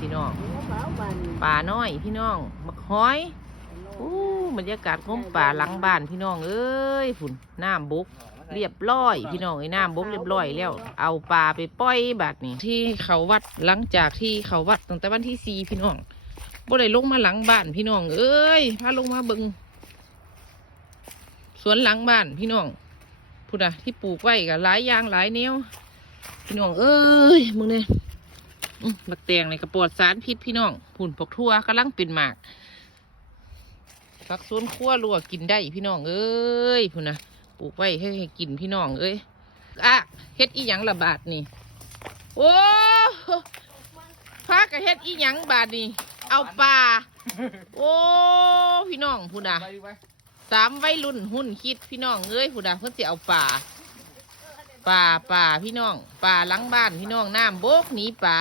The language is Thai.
พี่น้องป่าน้อยพี่น้องมักห้อยบรรยากาศง้มป่าหลังบ้านพี่น้องเอ้ยฝุ่นน้ำบกเรียบร้อยพี่น้องไอ้น้ำบกเรียบร้อยแล้วเอาปลาไปปล่อยบัดนี้ที่เขาวัดหลังจากที่เขาวัดตั้งแต่วันที่4พี่น้องบ่ได้ลงมาหลังบ้านพี่น้องเอ้ยพาลงมาเบิ่งสวนหลังบ้านพี่น้องพูดอะที่ปลูกไว้กับหลายอย่างหลายแนวพี่น้องเอ้ยมึงเนี่ยบักแตงในกระปอดสารพิษพี่น้องผุ่นพกทั่วกำลังเป็นหมากผักสวนครัวลวกกินได้พี่น้องเอ้ยพูดนะปลูกไว้ให้กินพี่น้องเอ้ยเฮ็ดอีหยังละบาทนี่โอ้พากับเฮ็ดอีหยังบาทนี่เอาปลาโอ้พี่น้องพูดนะ3วัยรุ่นหุ่นคิดพี่น้องเอ้ยพูดนะเพิ่นสิเอาปลาพี่น้องป่าหลังบ้านพี่น้องน้ำโบกหนีป่า